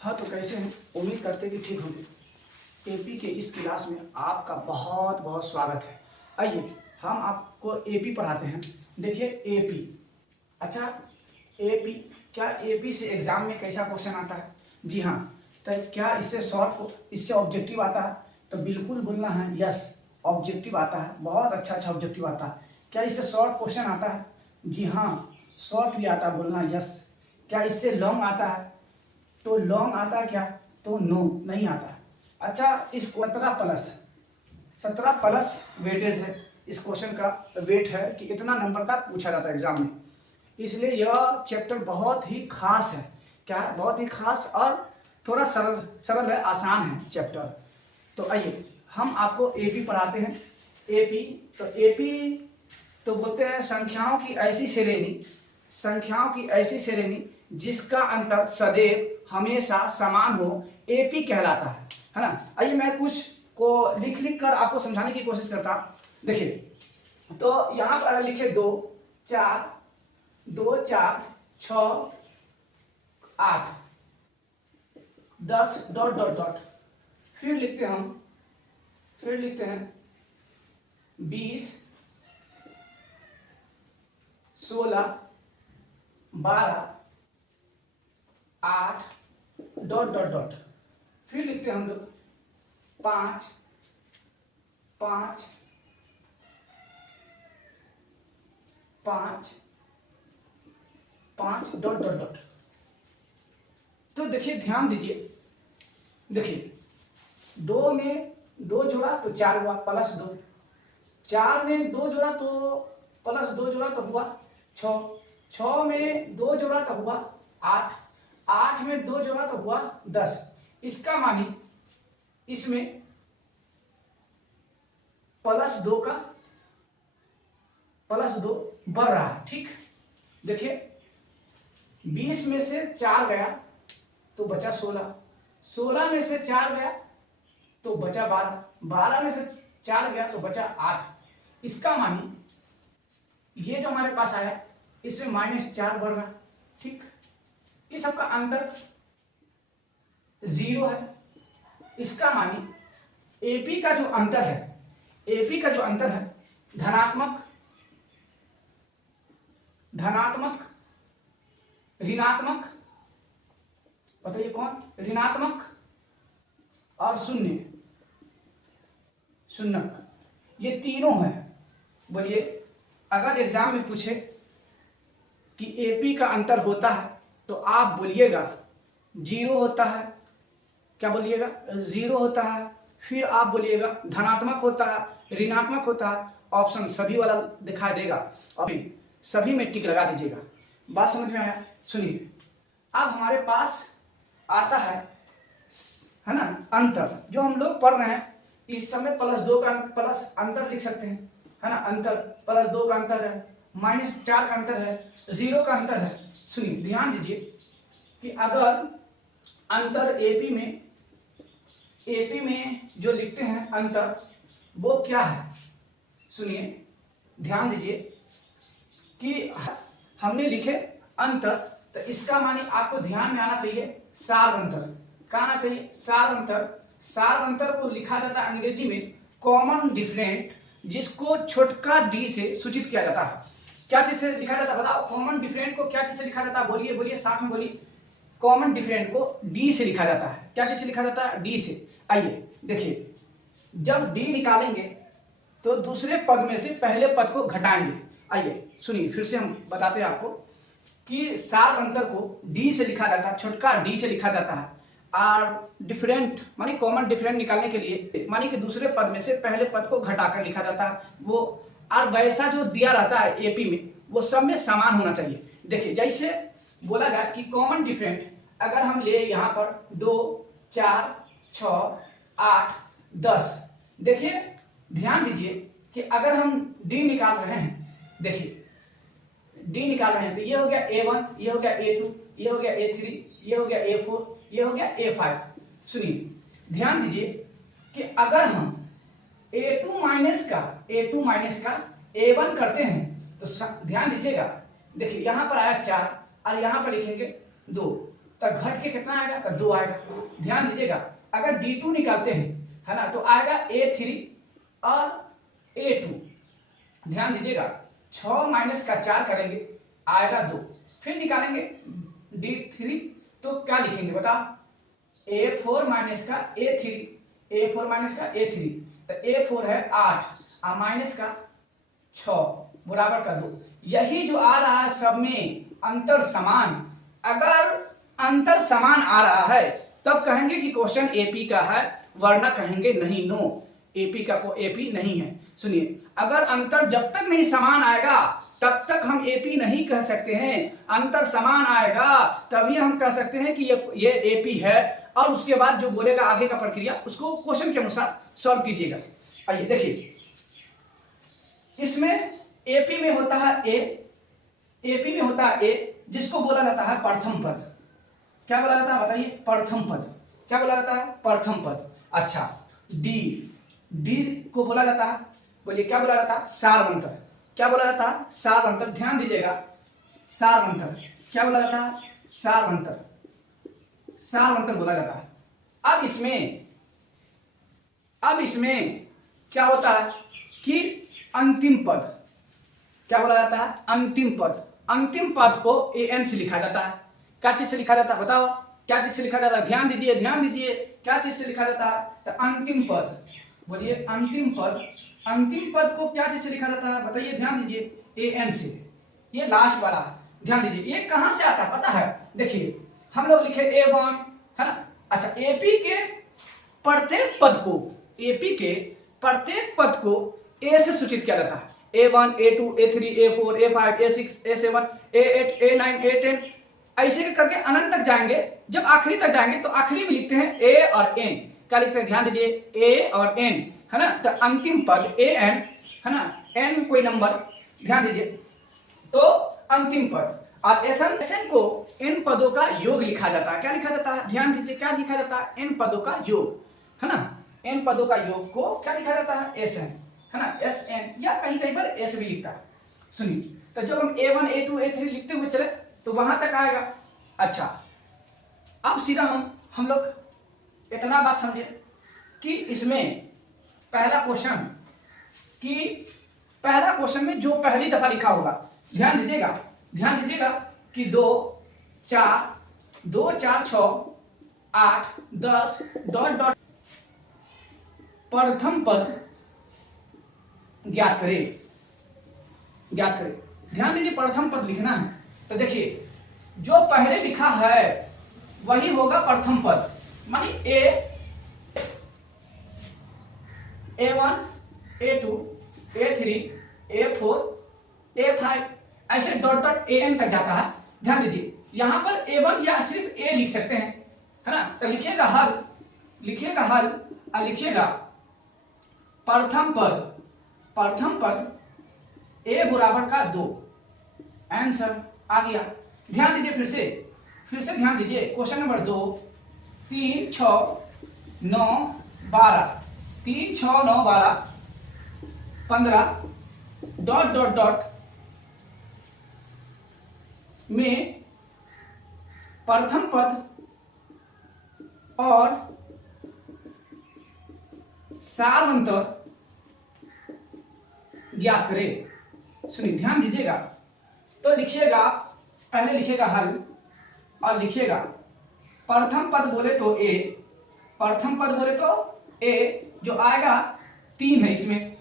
हाँ तो कैसे हैं? उम्मीद करते हैं कि ठीक होंगे। एपी के इस क्लास में आपका बहुत बहुत स्वागत है। आइए हम आपको एपी पढ़ाते हैं। देखिए एपी, अच्छा एपी, क्या एपी से एग्जाम में कैसा क्वेश्चन आता है? जी हाँ, तो क्या इससे इससे ऑब्जेक्टिव आता है? तो बिल्कुल बोलना है यस, ऑब्जेक्टिव आता है, बहुत अच्छा अच्छा ऑब्जेक्टिव आता है। क्या इससे शॉर्ट क्वेश्चन आता है? जी हाँ, शॉर्ट भी आता है, बोलना यस। क्या इससे लॉन्ग आता है? तो लॉन्ग आता है क्या? तो नो, नहीं आता। अच्छा, इस 17 प्लस वेटेज है इस क्वेश्चन का। वेट है कि इतना नंबर का पूछा जाता है एग्जाम में, इसलिए यह चैप्टर बहुत ही खास है। क्या है? बहुत ही खास और थोड़ा सरल सरल है, आसान है चैप्टर। तो आइए हम आपको एपी पढ़ाते हैं। एपी तो बोलते हैं संख्याओं की ऐसी श्रेणी जिसका अंतर सदैव हमेशा समान हो, एपी कहलाता है ना। आइए मैं कुछ को लिख कर आपको समझाने की कोशिश करता हूं। देखिए, तो यहां पर लिखे 2 4 2 4 6 8 10 डॉट डॉट डॉट, फिर लिखते हैं 20 16 12 8 डॉट डॉट डॉट, फिर लिखते हैं हम लोग 5 5 5 5 डॉट डॉट डॉट। तो देखिए, ध्यान दीजिए, देखिए 2 में 2 जोड़ा तो 4 हुआ प्लस 2, 4 में 2 जोड़ा तो प्लस 2 जोड़ा तो हुआ 6, 6 में 2 जोड़ा तो हुआ 8, 8 में 2 जोड़ा तो हुआ 10। इसका मानी इसमें प्लस 2 बढ़ रहा है। ठीक, देखिए 20 में से 4 गया तो बचा 16, 16 में से 4 गया तो बचा 12, 12 में से 4 गया तो बचा 8। इसका मानी ये जो हमारे पास आया इसमें -4 बढ़ रहा। ठीक, इस सबका अंतर 0 है। इसका मानी एपी का जो अंतर है धनात्मक ऋणात्मक, बताइए कौन? ऋणात्मक और शून्यक, ये तीनों है। बोलिए, अगर एग्जाम में पूछे कि एपी का अंतर होता है तो आप बोलिएगा 0 होता है। क्या बोलिएगा? 0 होता है। फिर आप बोलिएगा धनात्मक होता है, ऋणात्मक होता है। ऑप्शन सभी वाला दिखाई देगा और सभी में टिक लगा दीजिएगा। बात समझ में आया? सुनिए, अब हमारे पास आता है ना अंतर, जो हम लोग पढ़ रहे हैं इस समय +2 का प्लस अंतर लिख सकते हैं, है ना। अंतर +2 का अंतर है, -4 का अंतर है, 0 का अंतर है। सुनिए, ध्यान दीजिए कि अगर अंतर एपी में जो लिखते हैं अंतर, वो क्या है? सुनिए, ध्यान दीजिए कि हमने लिखे अंतर, तो इसका माने आपको ध्यान में आना चाहिए सार अंतर। क्या आना चाहिए? सार अंतर। सार अंतर को लिखा जाता है अंग्रेजी में कॉमन डिफरेंट, जिसको छोटका डी से सूचित किया जाता है। क्या चीज से लिखा जाता है? बताओ, कॉमन डिफरेंट को क्या चीज से लिखा जाता है? बोलिए बोलिए, साथ में बोलिए। कॉमन डिफरेंट को डी से लिखा जाता है। क्या चीज से लिखा जाता है? डी से। आइए देखिए, जब डी निकालेंगे तो दूसरे पद में से पहले पद को घटाएंगे। आइए सुनिए, फिर से हम बताते हैं आपको कि सार अंतर को डी से लिखा जाता है, छोटका डी से लिखा जाता है। और डिफरेंट मानी कॉमन डिफरेंट निकालने के लिए मानी कि दूसरे पद में से पहले पद को घटाकर लिखा जाता है वो। और वैसा जो दिया रहता है एपी में, वो सब में समान होना चाहिए। देखिए, जैसे बोला जाए कि कॉमन डिफरेंट अगर हम ले यहाँ पर 2 4 6 8 10, देखिए ध्यान दीजिए कि अगर हम डी निकाल रहे हैं, देखिए डी निकाल रहे हैं तो ये हो गया A1, ये हो गया A2, ये हो गया A3, ये हो गया A4, ये हो गया A5। सुनिए, ध्यान दीजिए कि अगर हम A2 माइनस का A1 करते हैं तो ध्यान दीजिएगा, देखिए यहां पर आया 4 और यहां पर लिखेंगे 2, तो घट के कितना आएगा, तो 2 आएगा। ध्यान दीजिएगा, अगर D2 निकालते हैं, है ना, तो आएगा A3 और A2। ध्यान दीजिएगा, 6 माइनस का 4 करेंगे आएगा 2, फिर निकालेंगे D3, तो क्या लिखेंगे बता, A4 माइनस का A3, A4 माइनस का A3, तो A4 है 8 और माइनस का 6 बराबर का 2। यही जो आ रहा है सब में अंतर समान। अगर अंतर समान आ रहा है तब कहेंगे कि क्वेश्चन एपी का है, वरना कहेंगे नहीं, नो, एपी का को एपी नहीं है। सुनिए, अगर अंतर जब तक नहीं समान आएगा तब तक हम एपी नहीं कह सकते हैं। अंतर समान आएगा तभी हम कह सकते हैं कि ये एपी है। और उसके बाद जो बोलेगा आगे का प्रक्रिया उसको क्वेश्चन के अनुसार सॉल्व कीजिएगा। आइए देखिए, इसमें एपी में होता है एपी में होता है ए, जिसको बोला जाता है प्रथम पद। क्या बोला जाता है बताइए, प्रथम पद। क्या बोला जाता है, प्रथम पद। अच्छा, डी को बोला जाता है, बोलिए क्या बोला जाता है, सारवंतर। क्या बोला जाता है, सारवंतर। ध्यान दीजिएगा, सारवंतर। क्या बोला जाता है, सारवंतर। सारवंतर बोला जाता है। अब इसमें क्या होता है कि अंतिम पद। क्या बोला जाता है, अंतिम पद। अंतिम पद को an से लिखा जाता है। क्या चीज से लिखा जाता है बताओ, क्या चीज से लिखा जाता है, ध्यान दीजिए, ध्यान दीजिए, क्या चीज से लिखा जाता है, तो अंतिम पद। बोलिए अंतिम पद। अंतिम पद को क्या चीज से लिखा जाता है बताइए, ध्यान दीजिए, an से। ये लास्ट वाला, ध्यान दीजिए, ये कहां से आता है पता है, देखिए हम लोग लिखे A1, है ना। अच्छा, एपी के प्रत्येक पद को, एपी के प्रत्येक पद को ए से सूचित किया जाता है। A1, A2, A3, A4, A5, A6, A7, A8, A9, A10, ऐसे करके अनंत तक जाएंगे। जब आखिरी तक जाएंगे तो आखिरी में लिखते हैं A और N। क्या लिखते हैं, ध्यान दीजिए, A और N, है ना। तो अंतिम पद AN, है ना, N कोई नंबर, ध्यान दीजिए, तो अंतिम पद। और SN को N पदों का योग लिखा जाता है। क्या लिखा जाता है, ध्यान दीजिए, क्या लिखा जाता है, N पदों का योग, है ना। N पदों का योग को क्या लिखा जाता है, SN, है ना, SN, या कहीं कहीं पर S भी लिखता है। सुनिए, तो जब हम A1, A2, A3 लिखते हुए चले तो वहां तक आएगा। अच्छा, अब सीधा हम लोग इतना बात समझे कि इसमें पहला क्वेश्चन में जो पहली दफा लिखा होगा, ध्यान दीजिएगा कि 2, 4, 6, 8, 10 डॉट डॉट प्रथम पद ज्ञात करें। ध्यान दीजिए, प्रथम पद लिखना है। तो देखिए, जो पहले लिखा है वही होगा प्रथम पद, मानी A1, A2, A3, A4, A5, ऐसे डॉट डॉट AN तक जाता है। ध्यान दीजिए, यहां पर A1 या सिर्फ A लिख सकते हैं, है ना। तो लिखिएगा हल और लिखिएगा प्रथम पद A बराबर का 2। आंसर आ गया। ध्यान दीजिए, फिर से ध्यान दीजिए, question number 2, 3, 6, 9, 12, 3, 6, 9, 12, 15 dot dot dot में प्रथम पद और सारवंतर ज्ञात करें। सुनिए, ध्यान दीजिएगा, तो लिखिएगा, पहले लिखिएगा हल और लिखिएगा प्रथम पद बोले तो A, जो आएगा 3 है। इसमें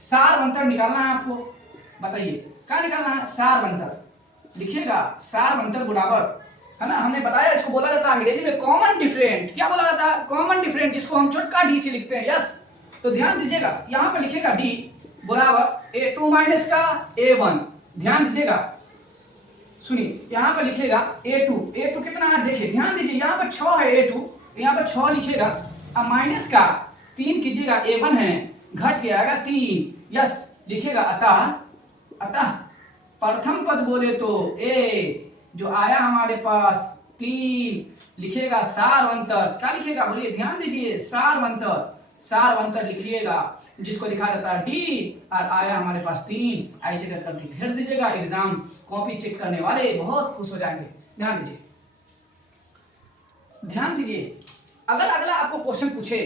सारवंतर निकालना है आपको, बताइए क्या निकालना है, सारवंतर। लिखिएगा सारवंतर बराबर, है ना, हमने बताया इसको बोला जाता है अंग्रेजी में कॉमन डिफरेंट। क्या बोला जाता है, कॉमन डिफरेंट, जिसको हम छोटका डी से लिखते हैं। यस, तो ध्यान दीजिएगा, यहां पर लिखिएगा डी बराबर A2 माइनस का A1। ध्यान दीजिएगा, सुनिए, यहां पर लिखिएगा A2 कितना है, देखिए, ध्यान दीजिए, यहां पर 6 है A2, यहां पर 6 लिखिएगा और माइनस का 3 कीजिएगा, A1 है, घट के आएगा 3। यस, लिखिएगा अतः प्रथम पद बोले तो A, जो आया हमारे पास 3, लिखिएगा सारवंतर। क्या लिखिएगा बोलिए, ध्यान दीजिए, सारवंतर लिखिएगा, जिसको लिखा जाता है डी, और आया हमारे पास 3। ऐसे करके घेर दीजिएगा, एग्जाम कॉपी चेक करने वाले बहुत खुश हो जाएंगे। ध्यान दीजिए, ध्यान दीजिए, अगर अगला आपको क्वेश्चन पूछे,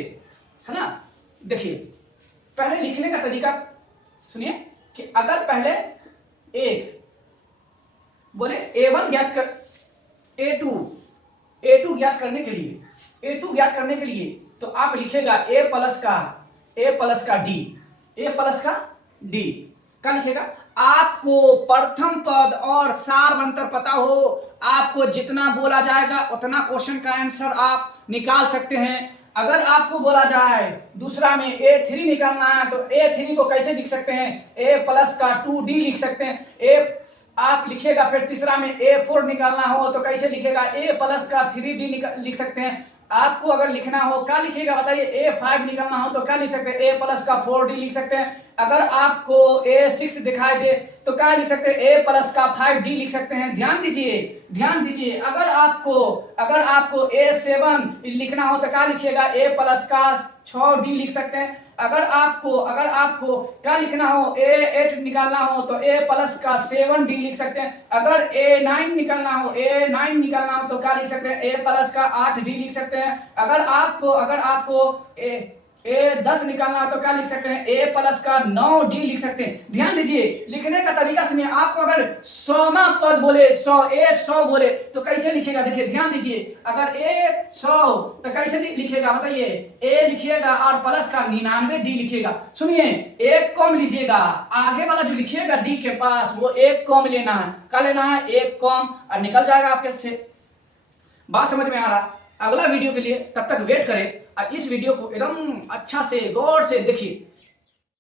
है ना, देखिए पहले लिखने का तरीका सुनिए कि अगर पहले एक बोले A1 ज्ञात कर, A2 ज्ञात करने के लिए तो आप लिखेगा A प्लस का D क्या लिखेगा। आपको प्रथम पद और सार्वंतर पता हो, आपको जितना बोला जाएगा उतना क्वेश्चन का आंसर आप निकाल सकते हैं। अगर आपको बोला जाए दूसरा में A3 निकालना है तो A3 को कैसे लिख सकते हैं, A प्लस का 2D लिख सकते हैं। A आप लिखिएगा, फिर तीसरा में A4 निकालना हो तो कैसे लिखेगा, A प्लस का 3D लिख सकते हैं। आपको अगर लिखना हो क्या लिखिएगा बताइए, A5 निकालना हो तो क्या लिख सकते हैं, A प्लस का 4D लिख सकते हैं। अगर आपको A6 दिखाई दे तो क्या लिख सकते हैं, A प्लस का 5D लिख सकते हैं। ध्यान दीजिए, अगर आपको A7 लिखना हो तो क्या लिखिएगा, A प्लस का 6D लिख सकते हैं। अगर आपको क्या लिखना हो, A8 निकालना हो तो A प्लस का 7D लिख सकते हैं। अगर A9 निकालना हो तो क्या लिख सकते हैं, A प्लस का 8D लिख सकते हैं। अगर आपको A10 निकालना हो तो क्या लिख सकते हैं, A प्लस का 9D लिख सकते हैं। ध्यान दीजिए, लिखने का तरीका सुनिए। आपको अगर 100वां पद बोले, 100 बोले तो कैसे लिखेगा, देखिए ध्यान दीजिए। अगर A100 तो कैसे लिखेगा बताइए, A लिखिएगा और प्लस का 99D लिखिएगा। सुनिए, एक कॉम लीजिएगा, आगे वाला जो लिखिएगा D के पास वो एक कॉम लेना है। क्या लेना है, एक कॉम, और निकल जाएगा आपके से। बात समझ में आ रहा। अगला वीडियो के लिए तब तक वेट करें और इस वीडियो को एकदम अच्छा से गौर से देखिए।